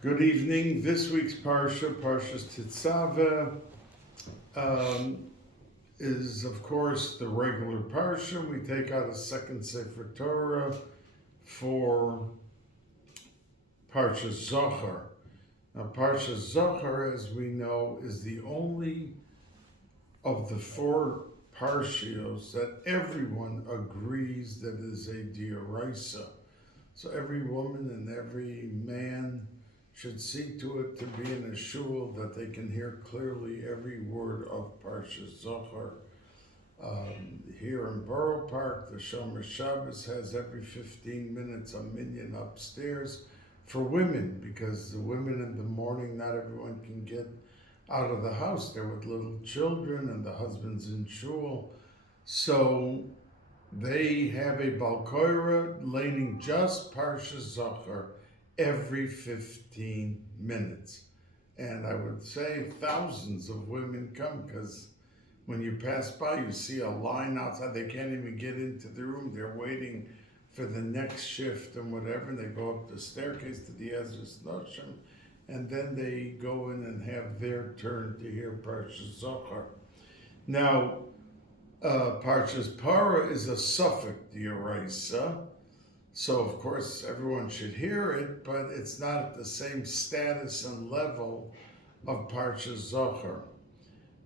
Good evening. This week's Parsha, Parshas Tetzaveh, is of course the regular Parsha. We take out a second Sefer Torah for Parshas Zohar. Now, Parshas Zohar, as we know, is the only of the four Parshios that everyone agrees that is a D'oraisa. So every woman and every man should see to it to be in a shul that they can hear clearly every word of Parshas Zohar. Here in Borough Park, the Shomer Shabbos has every 15 minutes a minyan upstairs for women, because the women in the morning, not everyone can get out of the house. They're with little children and the husband's in shul. So they have a Balkoira laning just Parshas Zohar every 15 minutes. And I would say thousands of women come, because when you pass by, you see a line outside. They can't even get into the room. They're waiting for the next shift and whatever. And they go up the staircase to the Ezras Noshim, and then they go in and have their turn to hear Parshas Zohar. Now, Parshas Parah is a suffix d'oraisa, so of course everyone should hear it, but it's not at the same status and level of Parshas Zohar.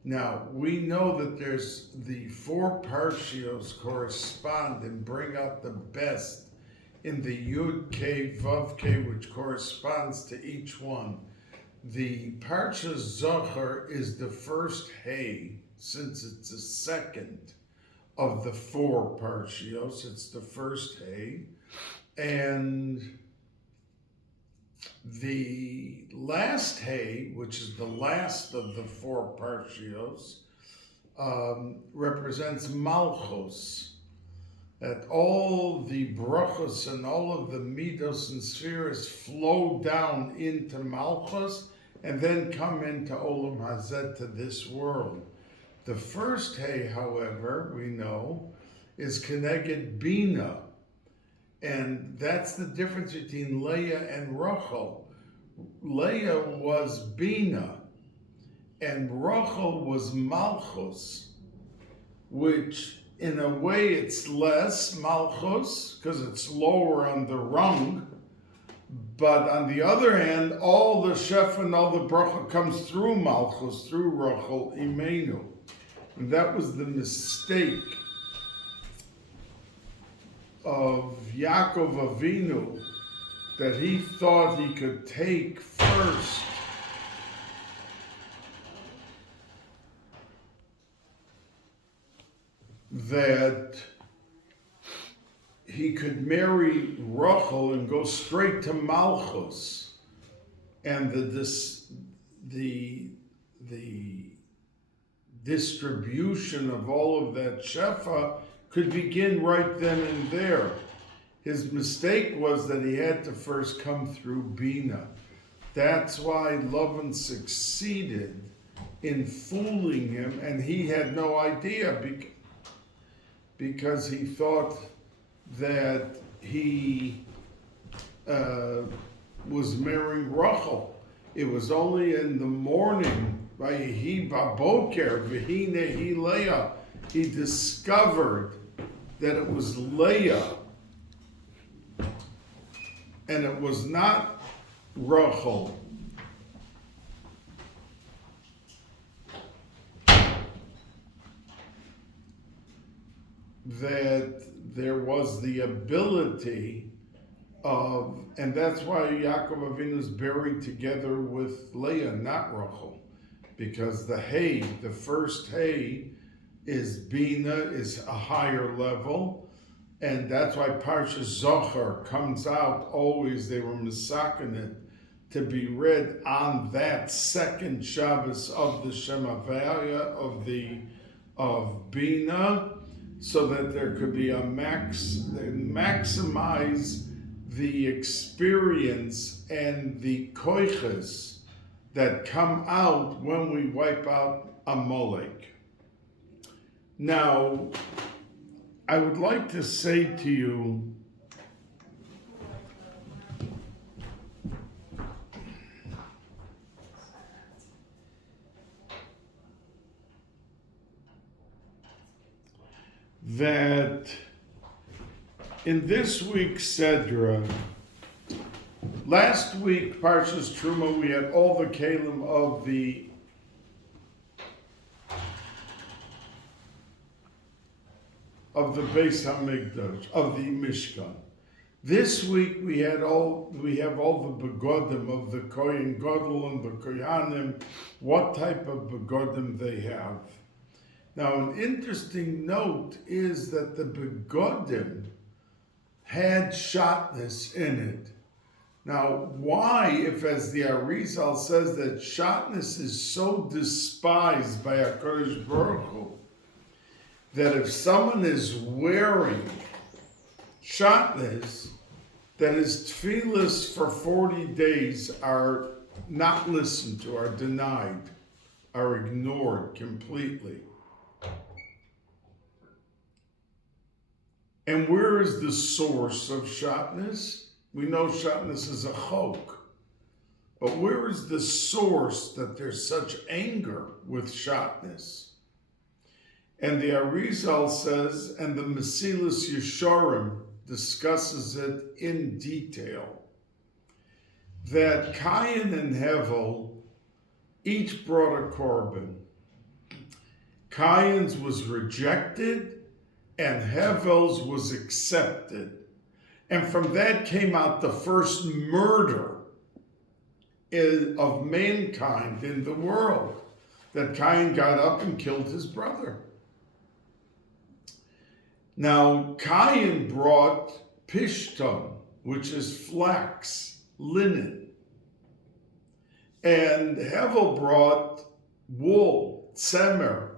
Now, we know that there's the four Parshios correspond and bring out the best in the Yud K, Vav K, which corresponds to each one. The Parshas Zohar is the first Hay, since it's the second of the four Parshios. It's the first Hay. And the last Hay, which is the last of the four Parshios, represents Malchus. That all the brachos and all of the midos and spheres flow down into Malchus and then come into Olam Hazeh, to this world. The first Hay, however, we know, is Keneged Bina. And that's the difference between Leah and Rachel. Leah was Bina, and Rachel was Malchus, which in a way it's less Malchus, because it's lower on the rung. But on the other hand, all the Shef and all the bracha comes through Malchus, through Rachel Imenu. And that was the mistake of Yaakov Avinu, that he thought he could take first that he could marry Rachel and go straight to Malchus, and the distribution of all of that shefa could begin right then and there. His mistake was that he had to first come through Bina. That's why Lavan succeeded in fooling him, and he had no idea, because he thought that he was marrying Rachel. It was only in the morning, Vayehi Baboker, V'hinehi Leah, he discovered that it was Leah, and it was not Rachel. That there was the ability of, and that's why Yaakov Avinu is buried together with Leah, not Rachel, because the Hay, the first Hay, is Bina, is a higher level, and that's why Parshas Zohar comes out always. They were misakenet to be read on that second Shabbos of the Shema Vaya of Bina, so that there could be maximize the experience and the koiches that come out when we wipe out Amalek. Now, I would like to say to you that in this week's Sedra, last week, Parshas Terumah, we had all the kalim of the Bais Hamikdash, of the Mishkan. This week we have all the begodim of the Kohen Gadol and the Kohanim, what type of begodim they have. Now, an interesting note is that the begodim had shatnez in it. Now, why, if as the Arizal says that shatnez is so despised by HaKadosh Baruch Hu, that if someone is wearing shatnez, that his tefillas for 40 days are not listened to, are denied, are ignored completely. And where is the source of shatnez? We know shatnez is a chok. But where is the source that there's such anger with shatnez? And the Arizal says, and the Mesilas Yesharim discusses it in detail, that Cain and Hevel each brought a korban. Cain's was rejected, and Hevel's was accepted. And from that came out the first murder of mankind in the world, that Cain got up and killed his brother. Now, Cain brought pishton, which is flax, linen. And Hevel brought wool, tzemer,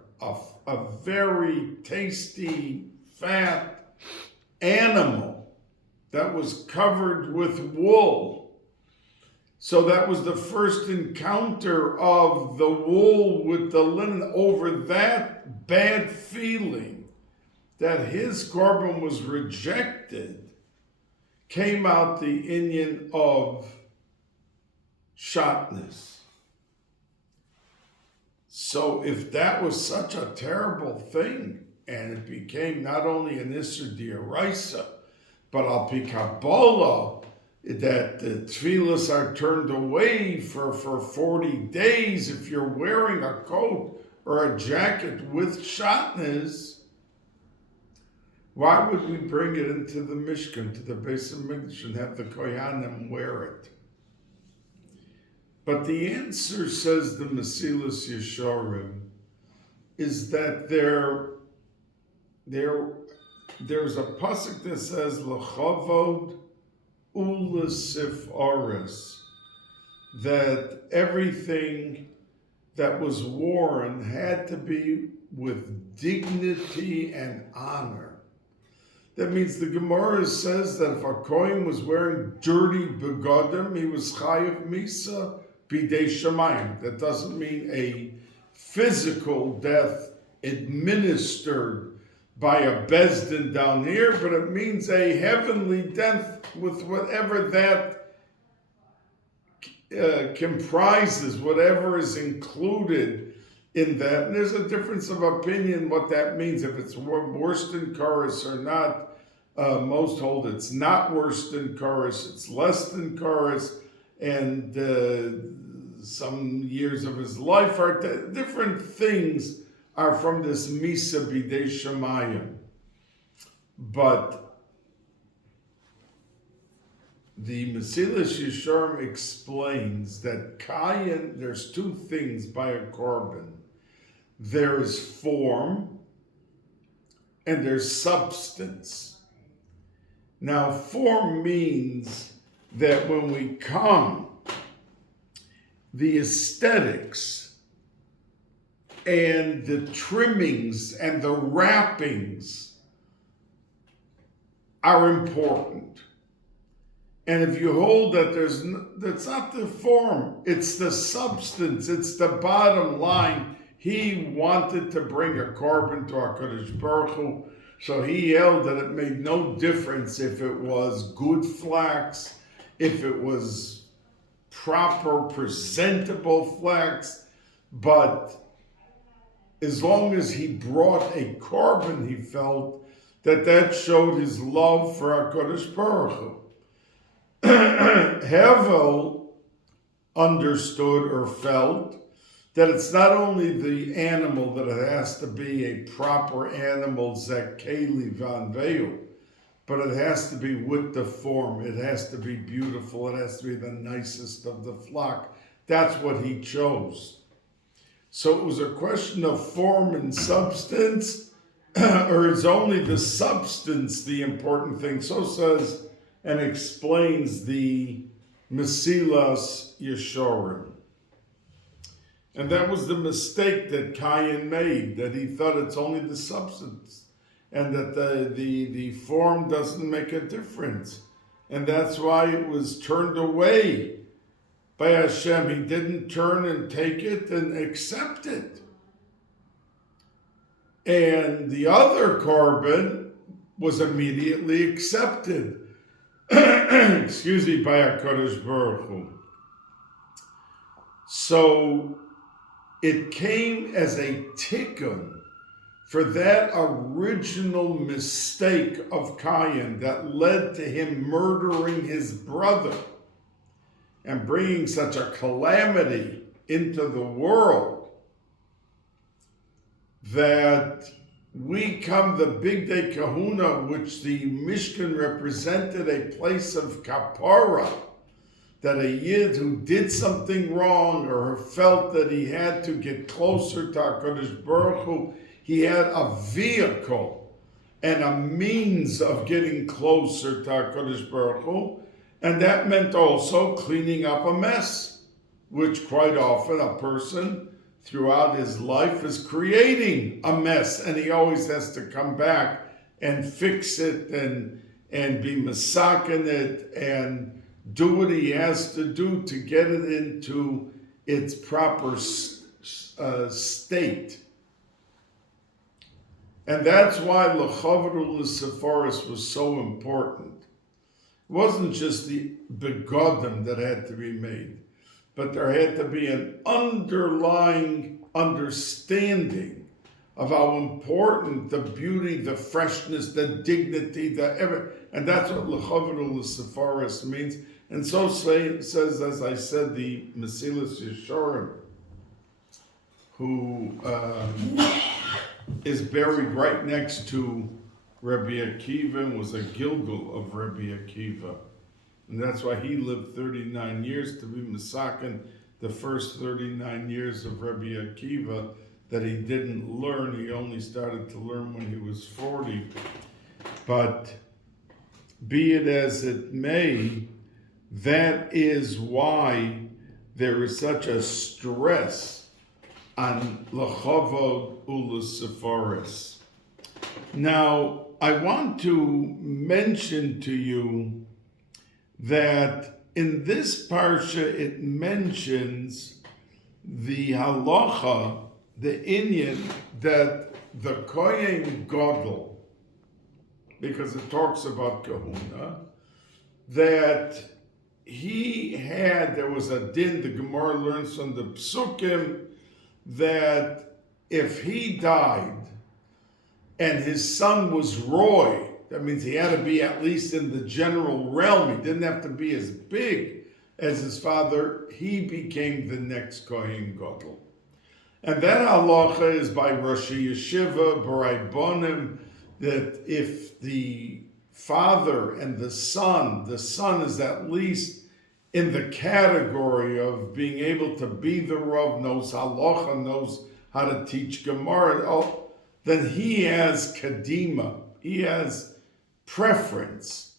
a very tasty, fat animal that was covered with wool. So that was the first encounter of the wool with the linen. Over that bad feeling that his korban was rejected, came out the inyan of shatnez. So if that was such a terrible thing, and it became not only an Isser D'Oraisa, but al pi Kabbalah, that the tefillas are turned away for 40 days if you're wearing a coat or a jacket with shatnez, why would we bring it into the Mishkan, to the Beis HaMikdash, and have the Kohanim wear it? But the answer, says the Mesilas Yesharim, is that there's a pasuk that says L'chavod u'lesif oris, that everything that was worn had to be with dignity and honor. That means the Gemara says that if a Kohen was wearing dirty begodim, he was chayav misa bidei shamayim. That doesn't mean a physical death administered by a bezdin down here, but it means a heavenly death with whatever that comprises, whatever is included in that. And there's a difference of opinion what that means, if it's worse than chorus or not. Most hold it's not worse than chorus, it's less than chorus, and some years of his life are different things are from this Misa Bidei Shamayim. But the Mesilas Yesharim explains that Cain, there's two things by a korban. There is form and there's substance. Now, form means that when we come, the aesthetics and the trimmings and the wrappings are important. And if you hold that that's not the form, it's the substance, it's the bottom line. He wanted to bring a korban to HaKadosh Baruch Hu, so he held that it made no difference if it was good flax, if it was proper, presentable flax, but as long as he brought a korban, he felt that showed his love for HaKadosh Baruch Hu. Hevel understood or felt that it's not only the animal, that it has to be a proper animal, Zakeli Van Veu, but it has to be with the form. It has to be beautiful. It has to be the nicest of the flock. That's what he chose. So it was a question of form and substance, or is only the substance the important thing? So says and explains the Mesilas Yesharim. And that was the mistake that Cain made, that he thought it's only the substance, and that the form doesn't make a difference. And that's why it was turned away by Hashem. He didn't turn and take it and accept it. And the other korban was immediately accepted, excuse me, by HaKadosh Baruch Hu. So it came as a tikkun for that original mistake of Cain that led to him murdering his brother and bringing such a calamity into the world, that we come the Big Day Kahuna, which the Mishkan represented a place of kapara, that a Yid who did something wrong or felt that he had to get closer to HaKadosh Baruch Hu, he had a vehicle and a means of getting closer to HaKadosh Baruch Hu, and that meant also cleaning up a mess, which quite often a person throughout his life is creating a mess, and he always has to come back and fix it and be masakin it and do what he has to do to get it into its proper state. And that's why L'chavru L'Sefaris was so important. It wasn't just the begodim that had to be made, but there had to be an underlying understanding of how important the beauty, the freshness, the dignity, and that's what L'chavru L'Sefaris means. And so says, as I said, the Mesilas Yesharim, who is buried right next to Rabbi Akiva and was a Gilgal of Rabbi Akiva. And that's why he lived 39 years to be Masakin, the first 39 years of Rabbi Akiva that he didn't learn. He only started to learn when he was 40. But be it as it may, that is why there is such a stress on L'chavod U'L'Sefaris. Now, I want to mention to you that in this parsha it mentions the halacha, the inyan, that the Kohen Gadol, because it talks about kahuna, that there was a din, the Gemara learns from the Psukim, that if he died and his son was Roy, that means he had to be at least in the general realm. He didn't have to be as big as his father. He became the next Kohen Gadol. And that halacha is by Rosh Yeshiva, B'rai Bonim, that if the father and the son is at least in the category of being able to be the Rav, knows halacha, knows how to teach Gemara, then he has kadima, he has preference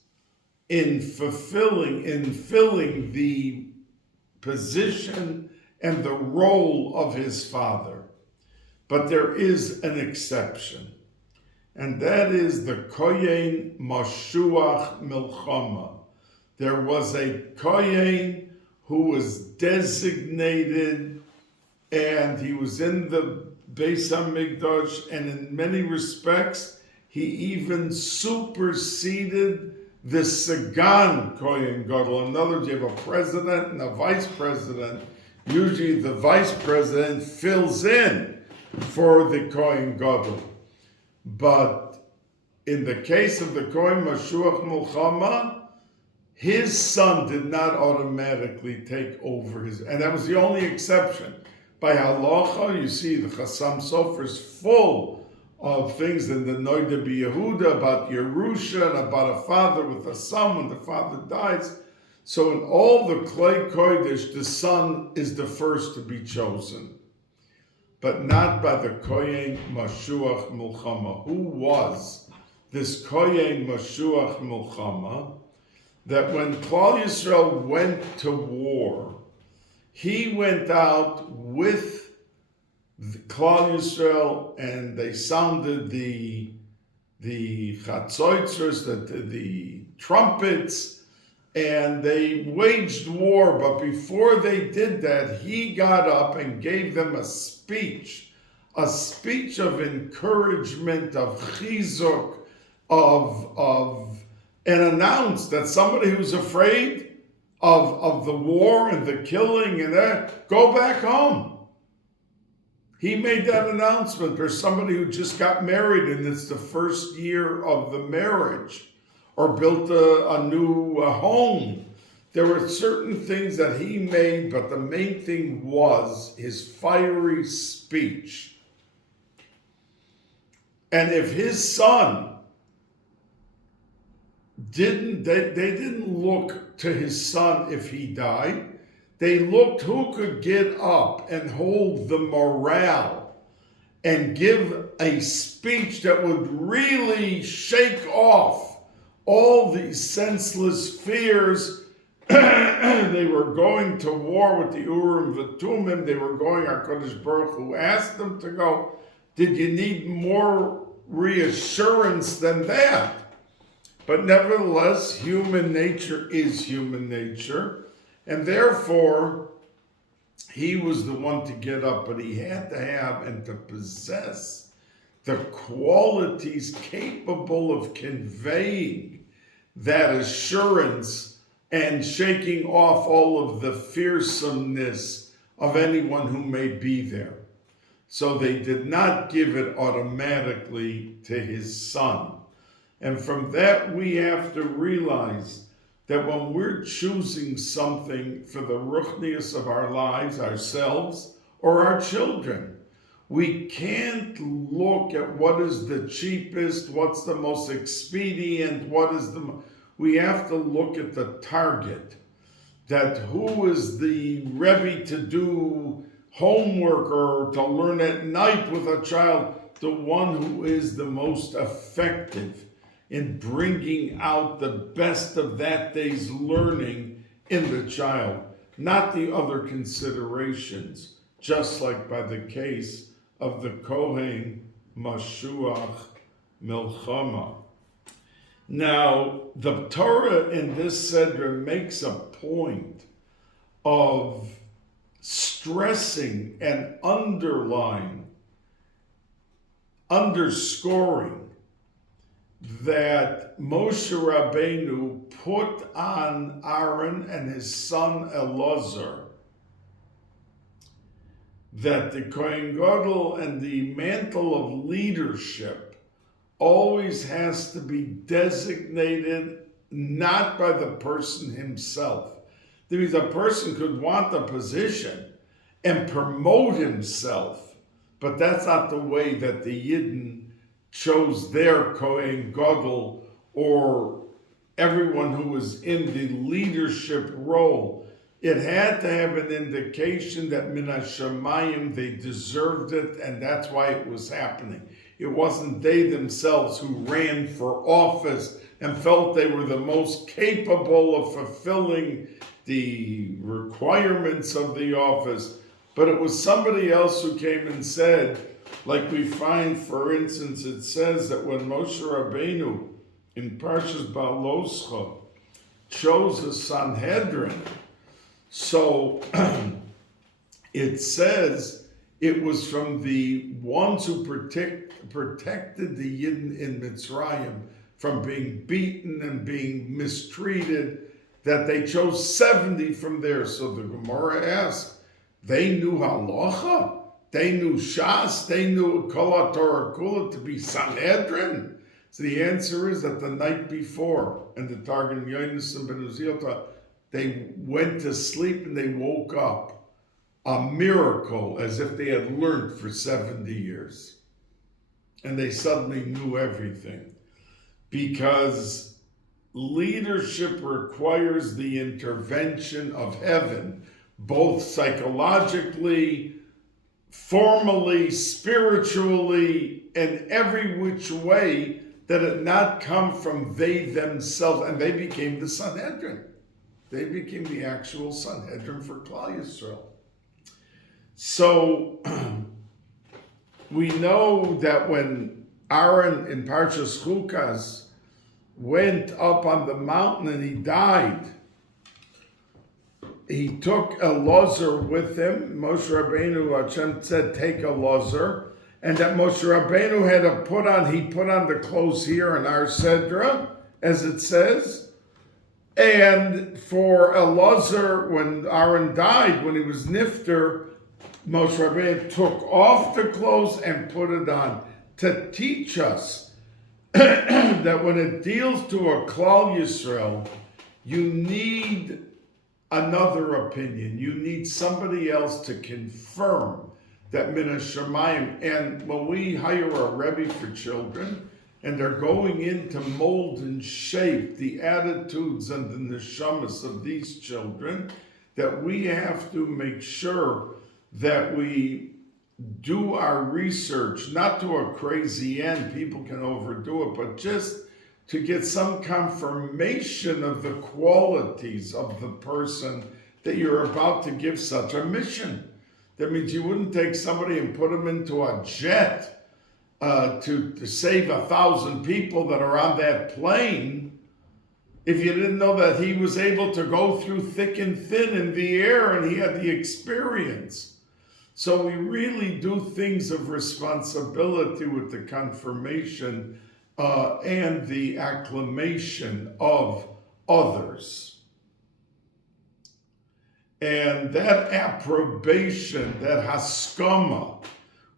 in filling the position and the role of his father. But there is an exception, and that is the Kohen Mashuach Milchama. There was a Kohen who was designated, and he was in the Bais HaMikdash, and in many respects, he even superseded the Sagan Kohen Gadol. In other words, you have a president and a vice president. Usually the vice president fills in for the Kohen Gadol. But in the case of the Kohen Mashuach Mulchama, his son did not automatically take over his, and that was the only exception. By halacha, you see the Chassam Sofer is full of things in the Noida B'Yehuda about Yerusha and about a father with a son when the father dies. So in all the Klei Kodesh, the son is the first to be chosen, but not by the Kohen Mashuach Mulchama. Who was this Kohen Mashuach Mulchama? That when Klal Yisrael went to war, he went out with the Klal Yisrael and they sounded the chatzoitzers, the trumpets, and they waged war. But before they did that, he got up and gave them a speech of encouragement, of chizuk, and announced that somebody who's afraid of the war and the killing and that, go back home. He made that announcement. There's somebody who just got married and it's the first year of the marriage, or built a new home. There were certain things that he made, but the main thing was his fiery speech. And if his son they didn't look to his son if he died. They looked who could get up and hold the morale and give a speech that would really shake off all these senseless fears. They were going to war with the Urim V'Tumim. They were going, HaKadosh Baruch Hu asked them to go. Did you need more reassurance than that? But nevertheless, human nature is human nature. And therefore, he was the one to get up, but he had to have and to possess the qualities capable of conveying that assurance and shaking off all of the fearsomeness of anyone who may be there. So they did not give it automatically to his son. And from that, we have to realize that when we're choosing something for the ruchnius of our lives, ourselves, or our children, we can't look at what is the cheapest, what's the most expedient, we have to look at the target, that who is the Rebbe to do homework or to learn at night with a child, the one who is the most effective in bringing out the best of that day's learning in the child, not the other considerations, just like by the case of the Kohen Mashuach Milchama. Now, the Torah in this Sedra makes a point of stressing and underscoring that Moshe Rabbeinu put on Aaron and his son Elazar that the Kohen Gadol and the mantle of leadership always has to be designated not by the person himself. That means a person could want the position and promote himself, but that's not the way that the Yidden chose their Kohen Gadol or everyone who was in the leadership role. It had to have an indication that min hashamayim they deserved it, and that's why it was happening. It wasn't they themselves who ran for office and felt they were the most capable of fulfilling the requirements of the office, but it was somebody else who came and said, like we find, for instance, it says that when Moshe Rabbeinu in Parshas Ba'aloscha chose a Sanhedrin, so it says it was from the ones who protected the Yidden in Mitzrayim from being beaten and being mistreated, that they chose 70 from there. So the Gemara asks, they knew halacha, they knew shas, they knew kol Torah kula to be Sanhedrin. So the answer is that the night before, and the Targum Yonis and Ben Uziota, they went to sleep and they woke up. A miracle, as if they had learned for 70 years. And they suddenly knew everything. Because leadership requires the intervention of heaven, both psychologically, formally, spiritually, and every which way, that it not come from they themselves. And they became the Sanhedrin. They became the actual Sanhedrin for Klal Yisrael. So we know that when Aaron in Parshas Chukas went up on the mountain and he died, he took Elazar with him. Moshe Rabbeinu, Hashem said, take Elazar. And that Moshe Rabbeinu had to put on the clothes here in our Sedra, as it says. And for Elazar, when Aaron died, when he was Nifter, Moshe Rabbeinu took off the clothes and put it on to teach us that when it deals to a Klal Yisrael, you need another opinion. You need somebody else to confirm that min hashamayim. And when we hire a Rebbe for children, and they're going in to mold and shape the attitudes and the neshamas of these children, that we have to make sure that we do our research, not to a crazy end, people can overdo it, but just to get some confirmation of the qualities of the person that you're about to give such a mission. That means you wouldn't take somebody and put them into a jet to save 1,000 people that are on that plane if you didn't know that he was able to go through thick and thin in the air and he had the experience. So we really do things of responsibility with the confirmation and the acclamation of others. And that approbation, that haskama,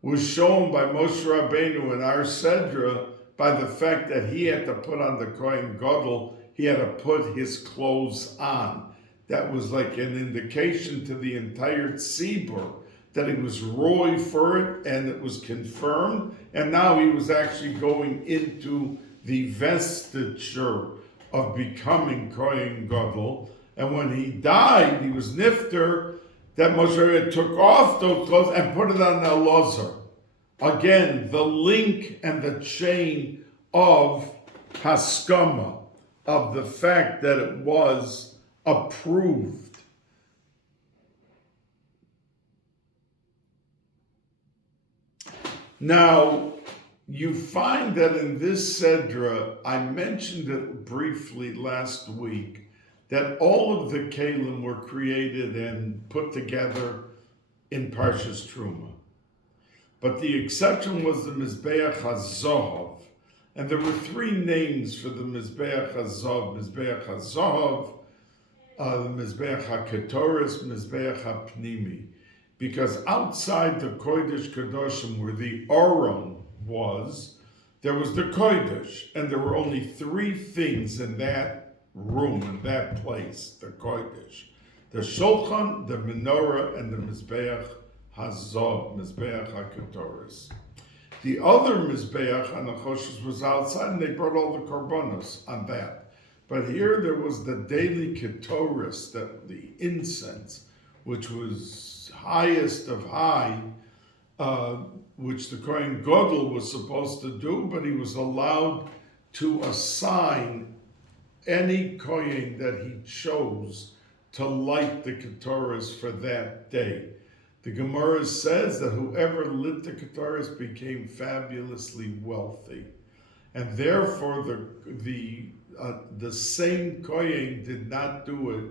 was shown by Moshe Rabbeinu in our Sedra by the fact that he had to put on the Kohen Gadol, he had to put his clothes on. That was like an indication to the entire tzibur that he was roy for it, and it was confirmed, and now he was actually going into the vestiture of becoming Kohen Gadol. And when he died, he was nifter, that Moshe took off those clothes and put it on Elazar. Again, the link and the chain of haskama, of the fact that it was approved. Now, you find that in this Sedra, I mentioned it briefly last week, that all of the Kalim were created and put together in Parshas Terumah. But the exception was the Mizbeach HaZohav. And there were three names for the Mizbeach HaZohav: Mizbeach HaZohav, the Mizbeach HaKetoris, Mizbeach HaPnimi. Because outside the Kodesh Kadoshim, where the Aron was, there was the Kodesh. And there were only three things in that room, in that place, the Kodesh: the Shulchan, the Menorah, and the Mizbeach HaZohav, Mizbeach HaKetoris. The other Mizbeach HaNachoshes was outside, and they brought all the korbanos on that. But here there was the daily Ketoris, the incense, which was highest of high, which the Kohen Gadol was supposed to do, but he was allowed to assign any Kohen that he chose to light the Ketoris for that day. The Gemara says that whoever lit the Ketoris became fabulously wealthy. And therefore the same Kohen did not do it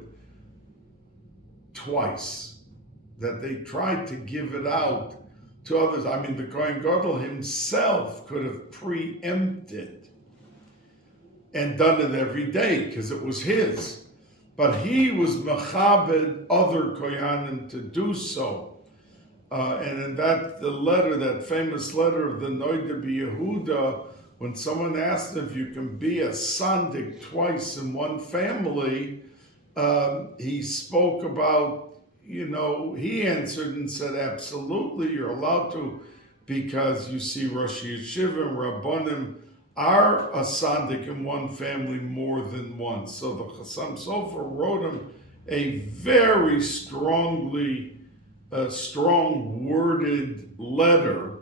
twice. That they tried to give it out to others. I mean, the Kohen Gadol himself could have preempted and done it every day because it was his. But he was machabed other Kohanim to do so. And in that famous letter of the Noida B'Yehuda, when someone asked him if you can be a sandik twice in one family, he spoke about, he answered and said, absolutely, you're allowed to, because you see Rosh Yeshiva and Rabbanim are a sandik in one family more than once. So the Chassam Sofer wrote him a very strong-worded letter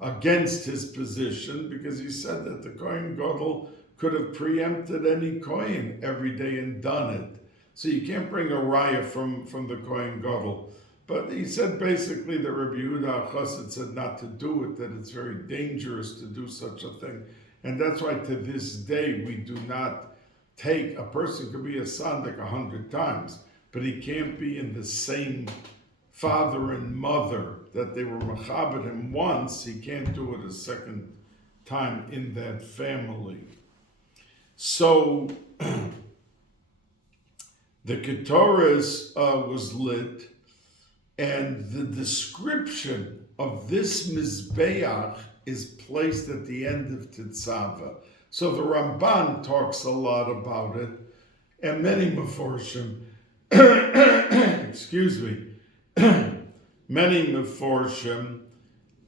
against his position, because he said that the Kohen Gadol could have preempted any Kohen every day and done it. So you can't bring a raya from the Kohen Gadol. But he said basically that Rabbi Yehuda Chassid said not to do it, that it's very dangerous to do such a thing. And that's why to this day we do not take, a person could be a sandik 100 times, but he can't be in the same father and mother that they were machabed him once. He can't do it a second time in that family. So the Ketoras was lit, and the description of this Mizbeach is placed at the end of Tetzaveh. So the Ramban talks a lot about it, and many Meforshim, excuse me, many Meforshim,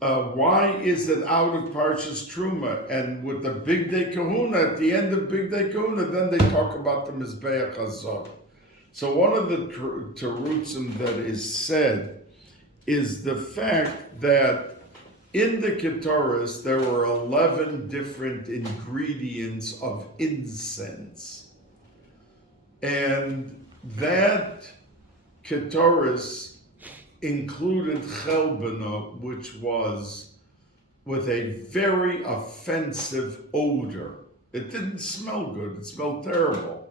why is it out of Parshas Terumah? And with the Big Day Kahuna, at the end of Big Day Kahuna, then they talk about the Mizbeach Hazor. So one of the terutzim that is said is the fact that in the Ketoras there were 11 different ingredients of incense. And that Ketoras included chelbana, which was with a very offensive odor. It didn't smell good, it smelled terrible.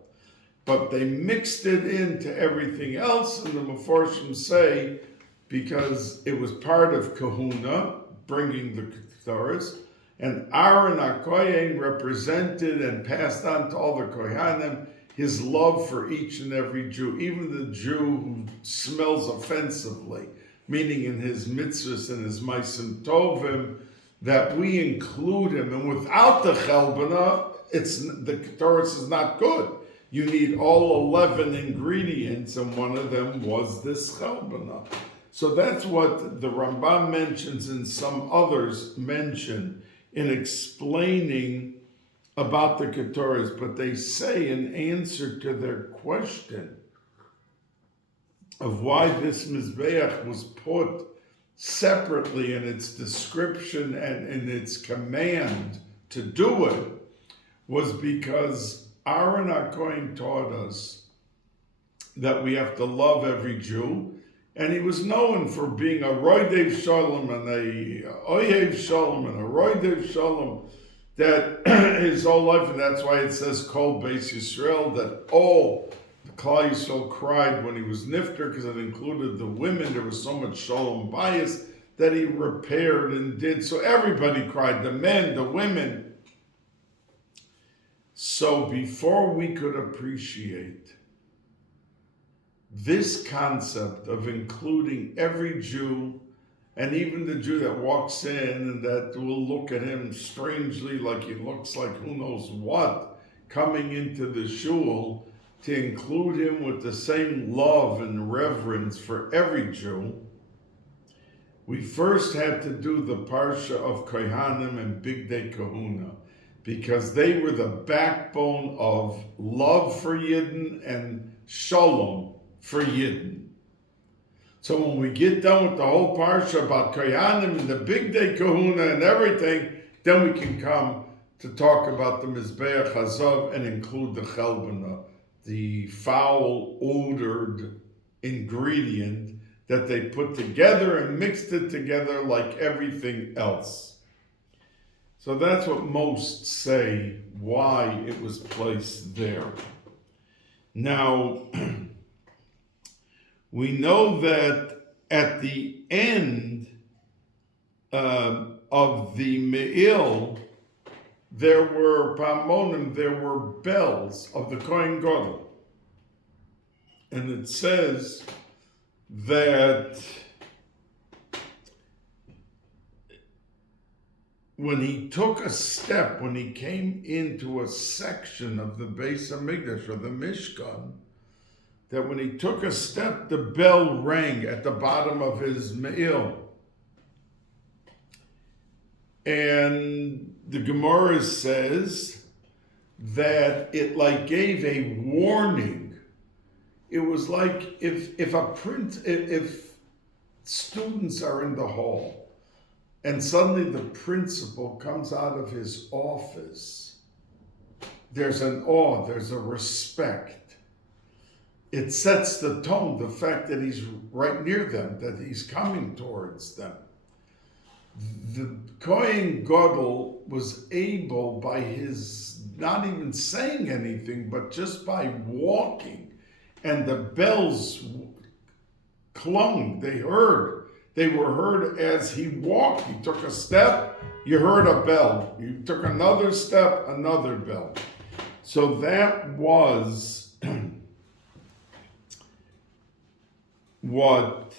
But they mixed it into everything else, and the Meforshim say, because it was part of Kahuna, bringing the Ketoras, and Aaron HaKohen represented and passed on to all the Kohanim his love for each and every Jew, even the Jew who smells offensively, meaning in his mitzvahs and his ma'asim tovim, that we include him. And without the chelbana, the Ketoras is not good. You need all 11 ingredients, and one of them was this chelbana. So that's what the Rambam mentions, and some others mention in explaining about the Ketoras. But they say in answer to their question of why this Mizbeach was put separately in its description and in its command to do it, was because Aaron HaKohen taught us that we have to love every Jew, and he was known for being a roidev shalom and a oyev shalom and a roidev shalom, that his whole life, and that's why it says Kol Bais Yisrael, that all the Klal Yisrael cried when he was nifter, because it included the women. There was so much shalom bias that he repaired and did. So everybody cried, the men, the women. So before we could appreciate this concept of including every Jew, and even the Jew that walks in and that will look at him strangely like he looks like who knows what, coming into the shul, to include him with the same love and reverence for every Jew, we first had to do the Parsha of Kohanim and Big Day Kahuna, because they were the backbone of love for Yidden and Shalom for Yidden. So when we get done with the whole Parsha about Kohanim and the Big Day Kahuna and everything, then we can come to talk about the Mizbeach Hazav and include the Chelbana, the foul-odored ingredient that they put together and mixed it together like everything else. So that's what most say why it was placed there. Now, we know that at the end of the Me'il, there were Pamonim, there were bells of the Kohen Gadol. And it says that when he took a step, when he came into a section of the Bais Hamikdash or the Mishkan, that when he took a step, the bell rang at the bottom of his me'il. And the Gemara says that it like gave a warning. It was like if students are in the hall and suddenly the principal comes out of his office, there's an awe, there's a respect. It sets the tone, the fact that he's right near them, that he's coming towards them. The Kohen Gadol was able, by his not even saying anything, but just by walking, and the bells clung, they were heard as he walked. He took a step, you heard a bell. You took another step, another bell. So that was what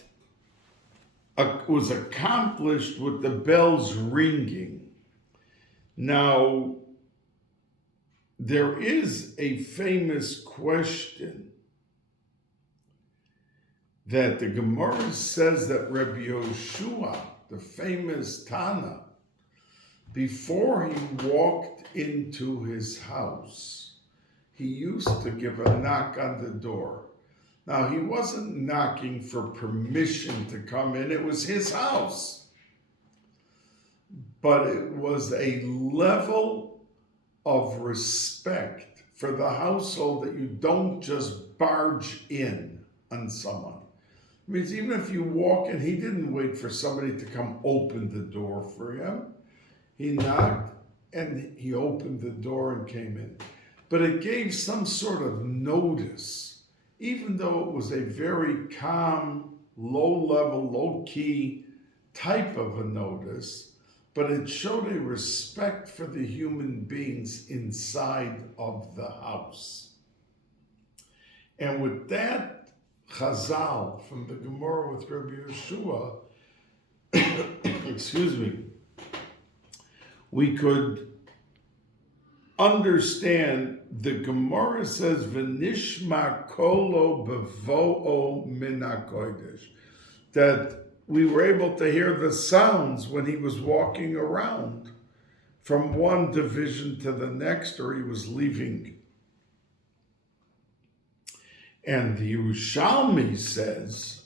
was accomplished with the bells ringing. Now, there is a famous question that the Gemara says that Rabbi Yehoshua, the famous Tana, before he walked into his house, he used to give a knock on the door. Now, he wasn't knocking for permission to come in. It was his house. But it was a level of respect for the household that you don't just barge in on someone. It means even if you walk in, he didn't wait for somebody to come open the door for him. He knocked and he opened the door and came in. But it gave some sort of notice. Even though it was a very calm, low-level, low-key type of a notice, but it showed a respect for the human beings inside of the house. And with that chazal from the Gemara with Rabbi Yehoshua, excuse me, we could understand. The Gemara says, "V'nishma kolo bevo'o min hakodesh," that we were able to hear the sounds when he was walking around from one division to the next, or he was leaving. And the Yerushalmi says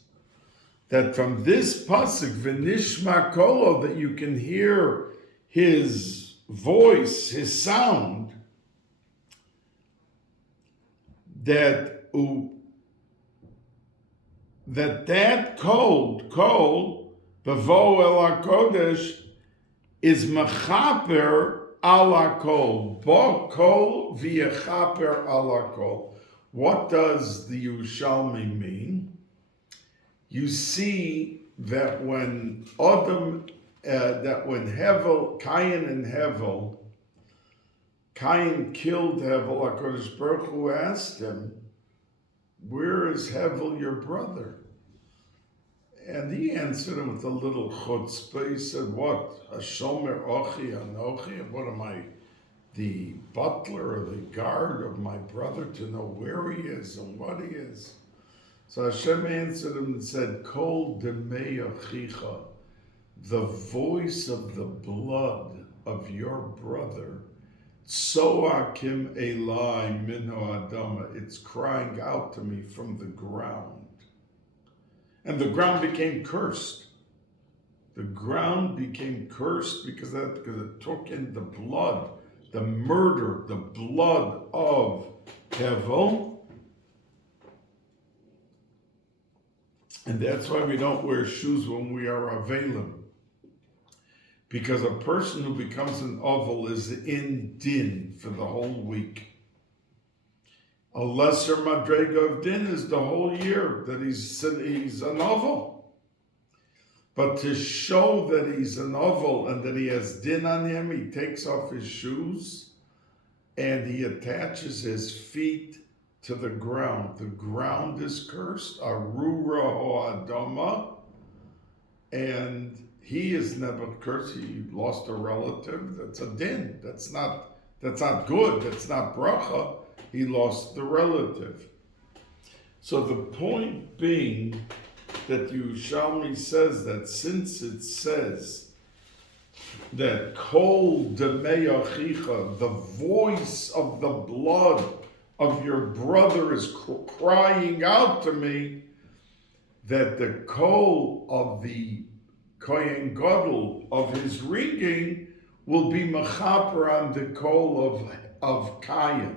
that from this pasuk, "V'nishma kolo," that you can hear his voice, his sound, that code, Bavo El HaKodesh, is mechaper al HaKol. Bo kol v'yechaper al HaKol. What does the Yerushalmi mean? You see that when Hevel, Cain and Hevel, Cain killed Hevel, HaKadosh Baruch Hu asked him, "Where is Hevel, your brother?" And he answered him with a little chutzpah. He said, "What? Hashomer ochi anochi? What am I, the butler or the guard of my brother to know where he is and what he is?" So Hashem answered him and said, "Kol demei achicha," the voice of the blood of your brother, Tzoakim Elai Minho Adama, it's crying out to me from the ground. And the ground became cursed. The ground became cursed because it took in the blood, the murder, the blood of Hevel. And that's why we don't wear shoes when we are Avelim. Because a person who becomes an oval is in din for the whole week. A lesser madrega of din is the whole year that he's an oval. But to show that he's an oval and that he has din on him, he takes off his shoes and he attaches his feet to the ground. The ground is cursed, arura o adama, and he is never cursed. He lost a relative. That's a din. That's not good. That's not bracha. He lost the relative. So the point being that Yerushalmi says that since it says that kol demei achicha, the voice of the blood of your brother is crying out to me, that the kol of the Kohen Gadol of his ringing will be mechaper on the kol of Kayin.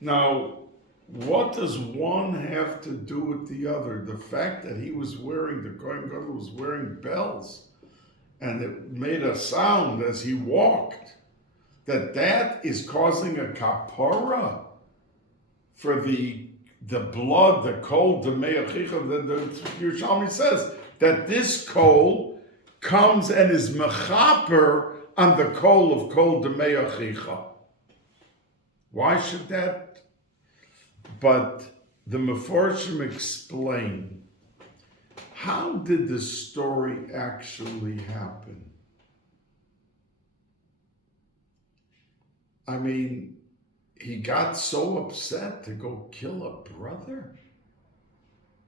Now, what does one have to do with the other? The fact that the Kohen Gadol was wearing bells, and it made a sound as he walked, that is causing a kapara for the blood, the kol demei achicha. The Yerushalmi says that this kol comes and is mechaper on the kol of kol demei achicha. Why should that? But the Mefarshim explain, how did the story actually happen? I mean, he got so upset to go kill a brother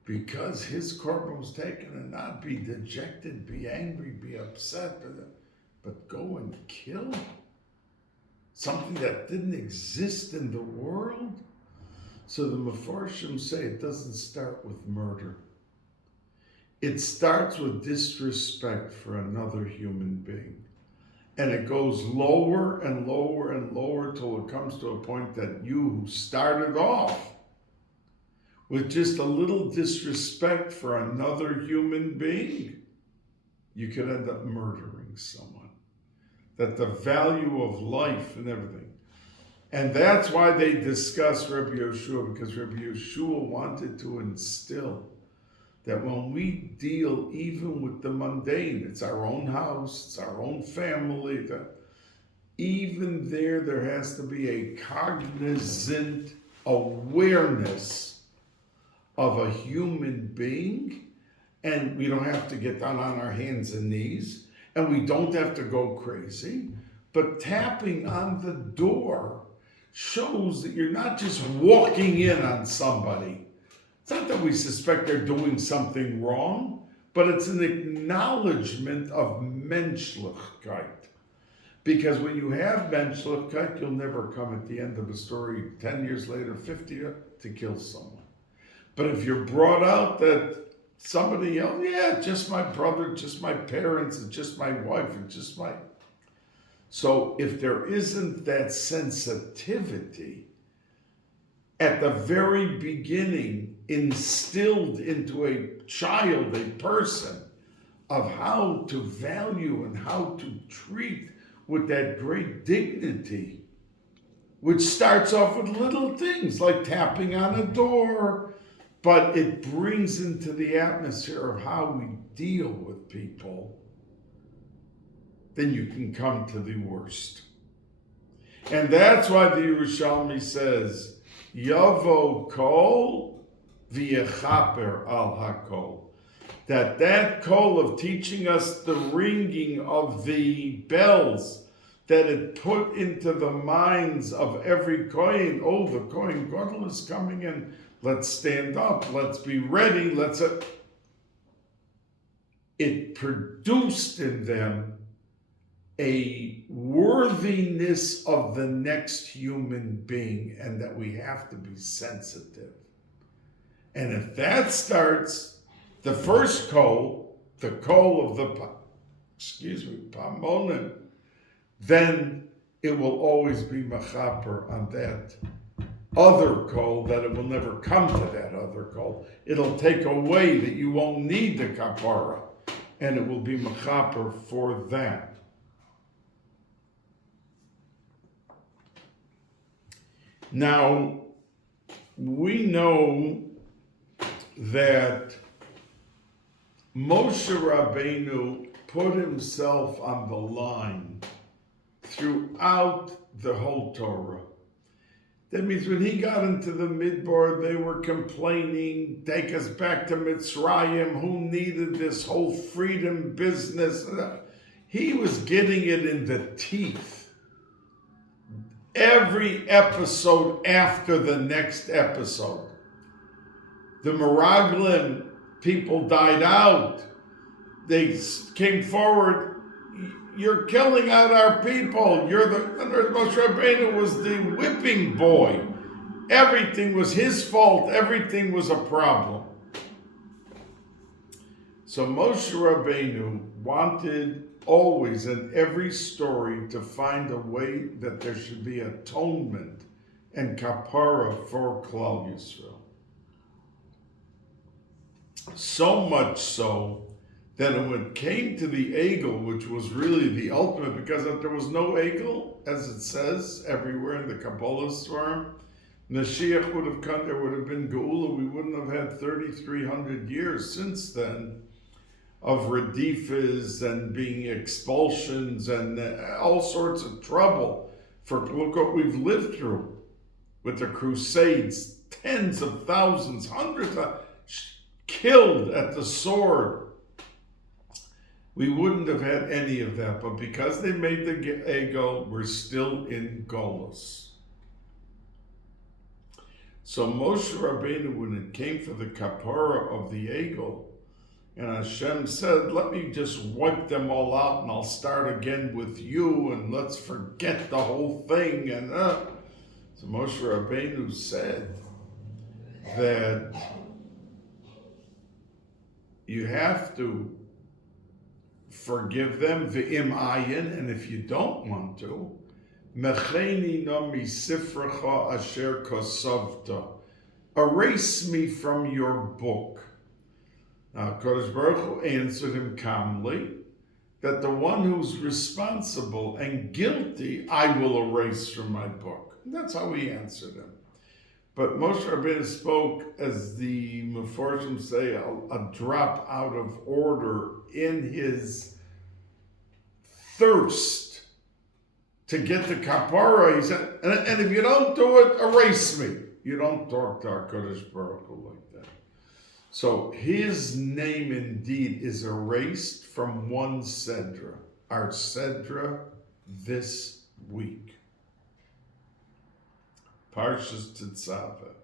because his korban was taken, and not be dejected, be angry, be upset, but go and kill something that didn't exist in the world? So the Mefarshim say it doesn't start with murder. It starts with disrespect for another human being. And it goes lower and lower and lower till it comes to a point that you who started off with just a little disrespect for another human being, you could end up murdering someone. That the value of life and everything. And that's why they discuss Rabbi Yehoshua, because Rabbi Yehoshua wanted to instill that when we deal even with the mundane, it's our own house, it's our own family, that even there has to be a cognizant awareness of a human being, and we don't have to get down on our hands and knees, and we don't have to go crazy, but tapping on the door shows that you're not just walking in on somebody. It's not that we suspect they're doing something wrong, but it's an acknowledgement of menschlichkeit. Because when you have menschlichkeit, you'll never come at the end of a story 10 years later, 50 years, to kill someone. But if you're brought out that somebody else, just my brother, just my parents, it's just my wife, it's just my... So if there isn't that sensitivity at the very beginning, instilled into a child, a person, of how to value and how to treat with that great dignity, which starts off with little things like tapping on a door, but it brings into the atmosphere of how we deal with people, then you can come to the worst. And that's why the Yerushalmi says, Yavo kol v'yechaper al hakol. That kol of teaching us the ringing of the bells, that it put into the minds of every Kohen, the Kohen Gadol is coming in, let's stand up, let's be ready, it produced in them a worthiness of the next human being, and that we have to be sensitive. And if that starts, the first kol, the kol of the pamonim, then it will always be machaper on that other kol, that it will never come to that other kol. It'll take away that you won't need the kapara, and it will be machaper for that. Now, we know that Moshe Rabbeinu put himself on the line throughout the whole Torah. That means when he got into the midbar, they were complaining, take us back to Mitzrayim, who needed this whole freedom business? He was getting it in the teeth. Every episode after the next episode. The Meraglim people died out. They came forward. You're killing out our people. Moshe Rabbeinu was the whipping boy. Everything was his fault. Everything was a problem. So Moshe Rabbeinu wanted always in every story to find a way that there should be atonement and kapara for Klal Yisrael. So much so that when it came to the Egel, which was really the ultimate, because if there was no Egel, as it says everywhere in the Kabbalah Swarm, Mashiach would have come, there would have been Geula, we wouldn't have had 3,300 years since then of Radifas and being expulsions and all sorts of trouble. Look what we've lived through with the Crusades, tens of thousands, hundreds of killed at the sword. We wouldn't have had any of that, but because they made the Egel, we're still in Golus. So Moshe Rabbeinu, when it came for the kapara of the Egel, and Hashem said, let me just wipe them all out and I'll start again with you and let's forget the whole thing. And so Moshe Rabbeinu said that you have to forgive them, v'im ayin, and if you don't want to, mecheni no misifrecha asher kosavta, erase me from your book. Now, Kodesh Baruch Hu answered him calmly that the one who's responsible and guilty, I will erase from my book. And that's how he answered him. But Moshe Rabbeinu spoke, as the Mefarshim say, a drop out of order in his thirst to get the kapara. He said, and if you don't do it, erase me. You don't talk to HaKadosh Baruch Hu like that. So his name indeed is erased from one Sedra, our Sedra this week. Parshas Tetzaveh.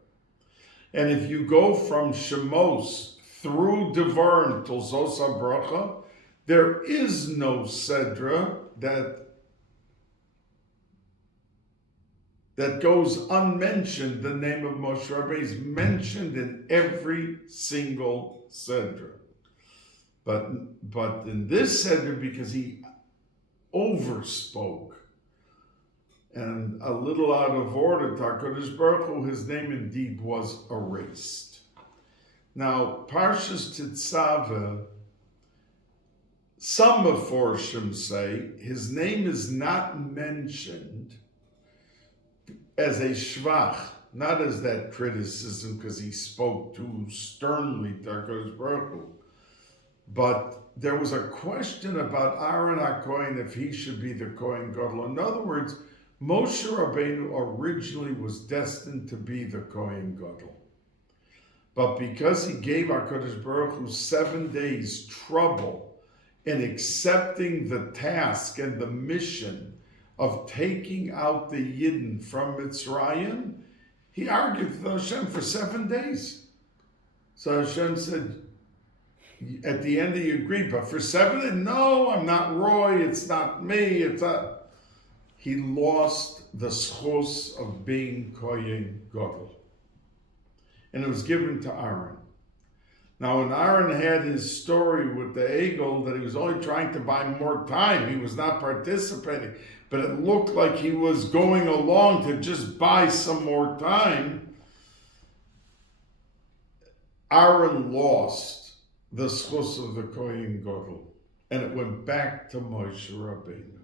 And if you go from Shemos through Devarim till Zos HaBracha, there is no Sedra that goes unmentioned. The name of Moshe Rabbeinu is mentioned in every single Sedra. But in this Sedra, because he overspoke, and a little out of order, HaKadosh Baruch Hu, his name indeed was erased. Now, Parshas Tetzaveh, some Mefarshim say his name is not mentioned as a shvach, not as that criticism because he spoke too sternly to HaKadosh Baruch Hu. But there was a question about Aaron HaKohen, if he should be the Kohen Gadol. In other words, Moshe Rabbeinu originally was destined to be the Kohen Gadol. But because he gave HaKadosh Baruch Hu 7 days trouble in accepting the task and the mission of taking out the Yidden from Mitzrayim, he argued with Hashem for 7 days. So Hashem said, at the end he agreed, but for 7 days, no, I'm not Roy, it's not me, he lost the schos of being Kohen Gadol. And it was given to Aaron. Now, when Aaron had his story with the Egel, that he was only trying to buy more time, he was not participating, but it looked like he was going along to just buy some more time. Aaron lost the schos of the Kohen Gadol, and it went back to Moshe Rabbeinu.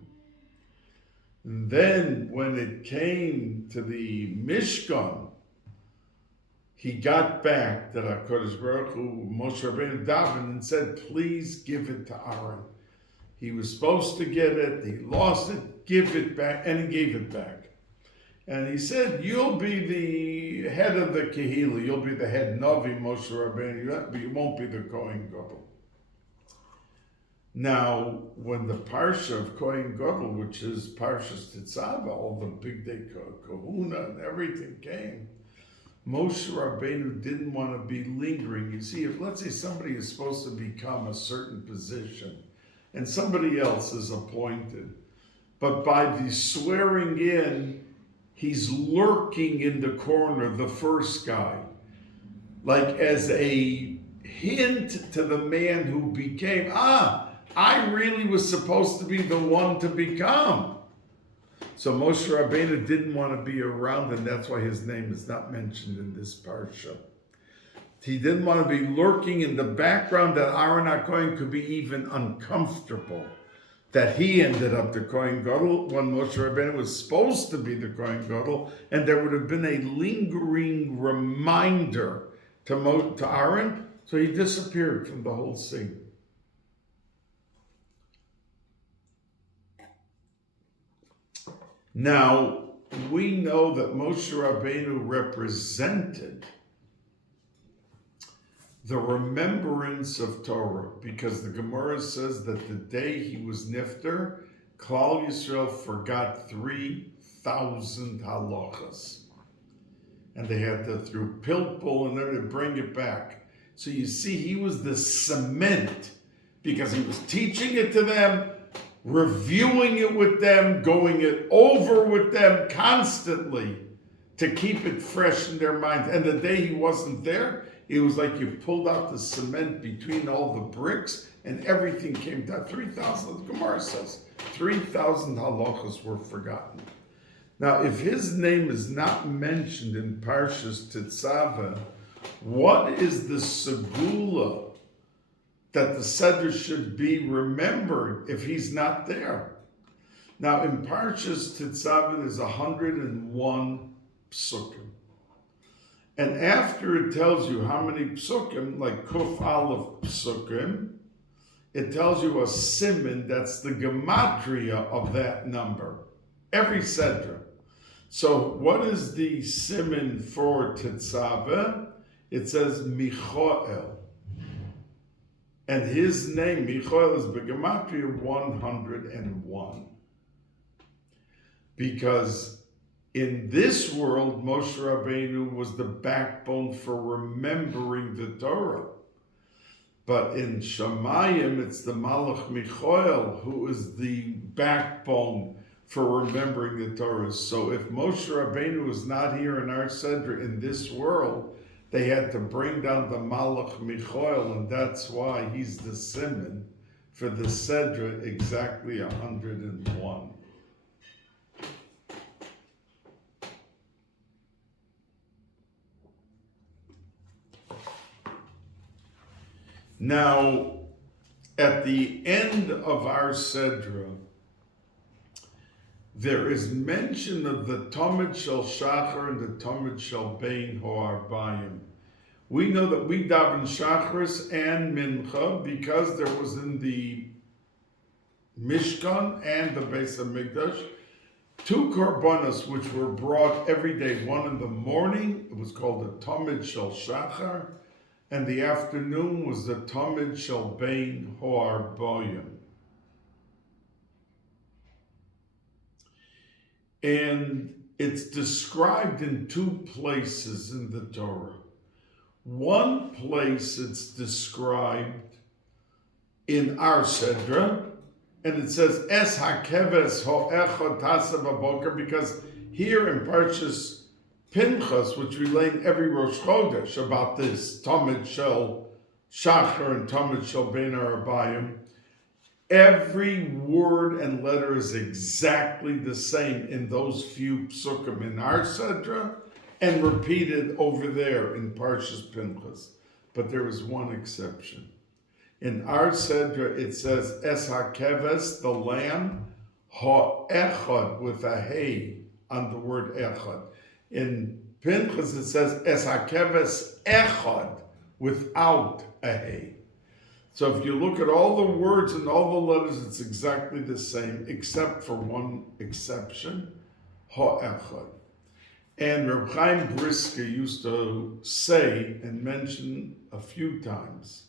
And then when it came to the Mishkan, he got back that HaKadosh Baruch Hu, Moshe Rabbeinu davened and said, please give it to Aaron. He was supposed to get it, he lost it, give it back, and he gave it back. And he said, you'll be the head of the Kehillah, you'll be the head Navi, Moshe Rabbeinu, but you won't be the Kohen Gadol. Now, when the Parsha of Kohen Gadol, which is Parshas Tetzaveh, all the big day kahuna and everything came, Moshe Rabbeinu didn't want to be lingering. You see, if let's say somebody is supposed to become a certain position and somebody else is appointed, but by the swearing in, he's lurking in the corner, the first guy, like as a hint to the man who became, I really was supposed to be the one to become. So Moshe Rabbeinu didn't want to be around, and that's why his name is not mentioned in this parsha. He didn't want to be lurking in the background that Aaron HaKohen could be even uncomfortable. That he ended up the Kohen Gadol when Moshe Rabbeinu was supposed to be the Kohen Gadol, and there would have been a lingering reminder to Aaron, so he disappeared from the whole scene. Now, we know that Moshe Rabbeinu represented the remembrance of Torah, because the Gemara says that the day he was nifter, Klal Yisrael forgot 3,000 halachas. And they had to, through pilpul and then to bring it back. So you see, he was the cement, because he was teaching it to them, reviewing it with them, going it over with them constantly to keep it fresh in their minds. And the day he wasn't there, it was like you pulled out the cement between all the bricks and everything came down. 3,000, the Gemara says, 3,000 halachas were forgotten. Now, if his name is not mentioned in Parshas Tetzaveh, what is the segula that the Seder should be remembered if he's not there? Now, in Parshas Tetzaveh, there's 101 psukim. And after it tells you how many psukim, like Kuf Aleph psukim, it tells you a siman, that's the gematria of that number. Every Sedra. So what is the siman for Tetzaveh? It says Michoel. And his name, Michoel, is Begematria 101. Because in this world, Moshe Rabbeinu was the backbone for remembering the Torah. But in Shamayim, it's the Malach Michoel who is the backbone for remembering the Torah. So if Moshe Rabbeinu is not here in our Sedra in this world, they had to bring down the Malach Michoel, and that's why he's the siman for the Sedra, exactly 101. Now, at the end of our Sedra, there is mention of the Tamid Shel Shachar and the Tamid Shel Bein Ho'arbayim. We know that we daven Shacharis and Mincha because there was in the Mishkan and the Bais Hamikdash 2 korbanos which were brought every day. One in the morning, it was called the Tamid Shel Shachar, and the afternoon was the Tamid Shel Bein Ho'arbayim. And it's described in 2 places in the Torah. One place it's described in our Sedra, and it says, Es hakeves ho'echad tasav aboker, because here in Parshas Pinchas, which we learn every Rosh Chodesh about this, Tamid Shel Shachar and Tamid Shel Bein Ho'arbayim, every word and letter is exactly the same in those few psukim in our Sedra and repeated over there in Parshas Pinchas. But there is one exception. In our Sedra, it says, Es hakeves, the lamb, ha'echad, with a hey on the word echad. In Pinchas, it says, Es hakeves echad, without a hey. So if you look at all the words and all the letters, it's exactly the same, except for one exception, ha'echad. And Reb Chaim Brisker used to say and mention a few times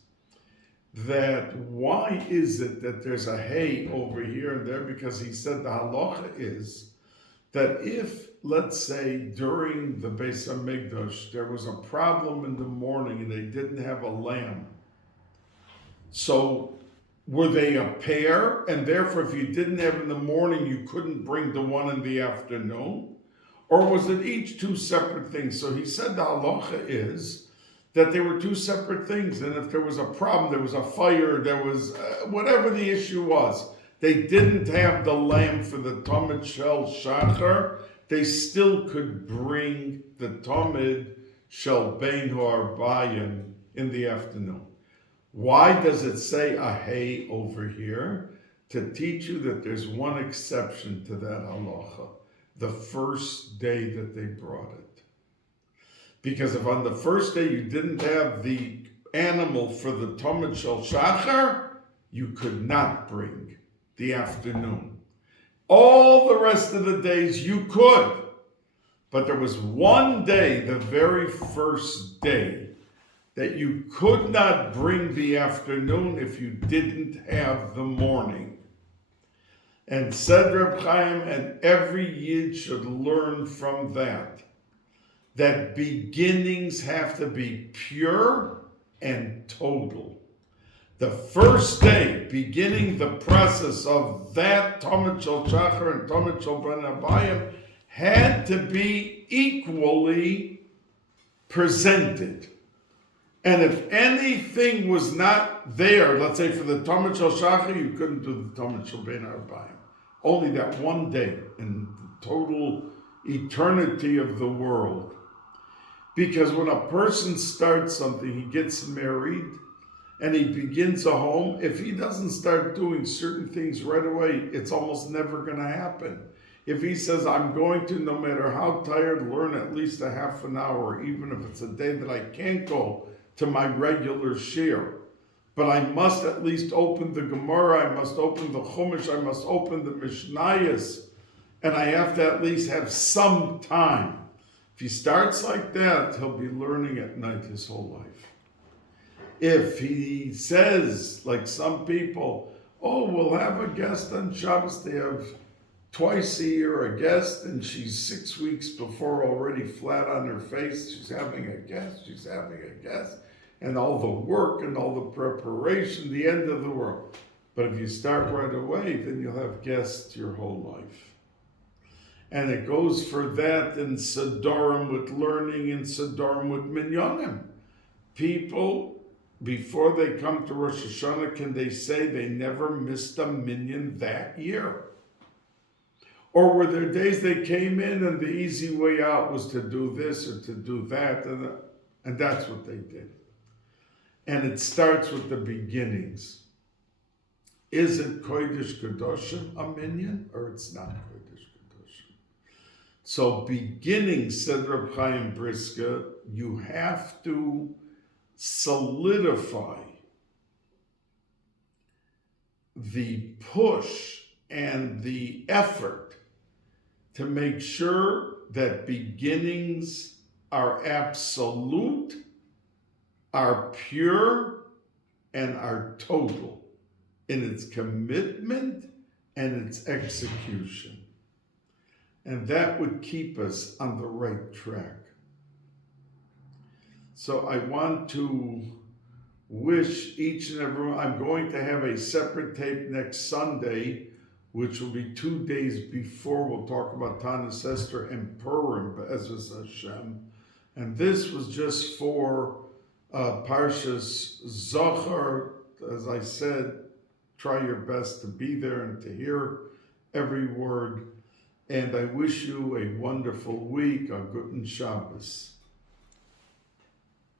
that why is it that there's a hay over here and there? Because he said the halacha is that if, let's say, during the Bais Hamikdash, there was a problem in the morning and they didn't have a lamb, so were they a pair? And therefore, if you didn't have in the morning, you couldn't bring the one in the afternoon? Or was it each two separate things? So he said the halacha is that they were two separate things. And if there was a problem, there was a fire, there was whatever the issue was, they didn't have the lamb for the Tamid Shel Shachar, they still could bring the Tamid Shel Bein Ha'arbayim in the afternoon. Why does it say a hay over here? To teach you that there's one exception to that halacha. The first day that they brought it. Because if on the first day you didn't have the animal for the Tamid Shel Shachar, you could not bring the afternoon. All the rest of the days you could. But there was one day, the very first day, that you could not bring the afternoon if you didn't have the morning. And said Reb Chaim, and every Yid should learn from that beginnings have to be pure and total. The first day, beginning the process of that Tamid Shel Shachar and Tamid Shel Ben Abayim, had to be equally presented. And if anything was not there, let's say for the Tamid Shel Shachar, you couldn't do the Tamid Shel Ben Abayim. Only that one day in the total eternity of the world. Because when a person starts something, he gets married and he begins a home, if he doesn't start doing certain things right away, it's almost never going to happen. If he says, I'm going to, no matter how tired, learn at least a half an hour, even if it's a day that I can't go to my regular shir. But I must at least open the Gemara, I must open the Chumash, I must open the Mishnayos, and I have to at least have some time. If he starts like that, he'll be learning at night his whole life. If he says, like some people, oh, we'll have a guest on Shabbos, they have twice a year a guest, and she's 6 weeks before already flat on her face, she's having a guest, and all the work and all the preparation, the end of the world. But if you start right away, then you'll have guests your whole life. And it goes for that in Sidorim with learning, and Sidorim with minyanim. People, before they come to Rosh Hashanah, can they say they never missed a minyan that year? Or were there days they came in and the easy way out was to do this or to do that, and that's what they did. And it starts with the beginnings. Is it Kodesh Kedoshim a minyan, or it's not Kodesh Kedoshim? So beginning, said Reb Chaim Brisker, you have to solidify the push and the effort to make sure that beginnings are absolute, are pure, and are total in its commitment and its execution. And that would keep us on the right track. So I want to wish each and every one, I'm going to have a separate tape next Sunday, which will be 2 days before we'll talk about Tanis Esther and Purim, Be'ezus Hashem. And this was just for Parshas Zachar. As I said, try your best to be there and to hear every word. And I wish you a wonderful week, a Guten Shabbos.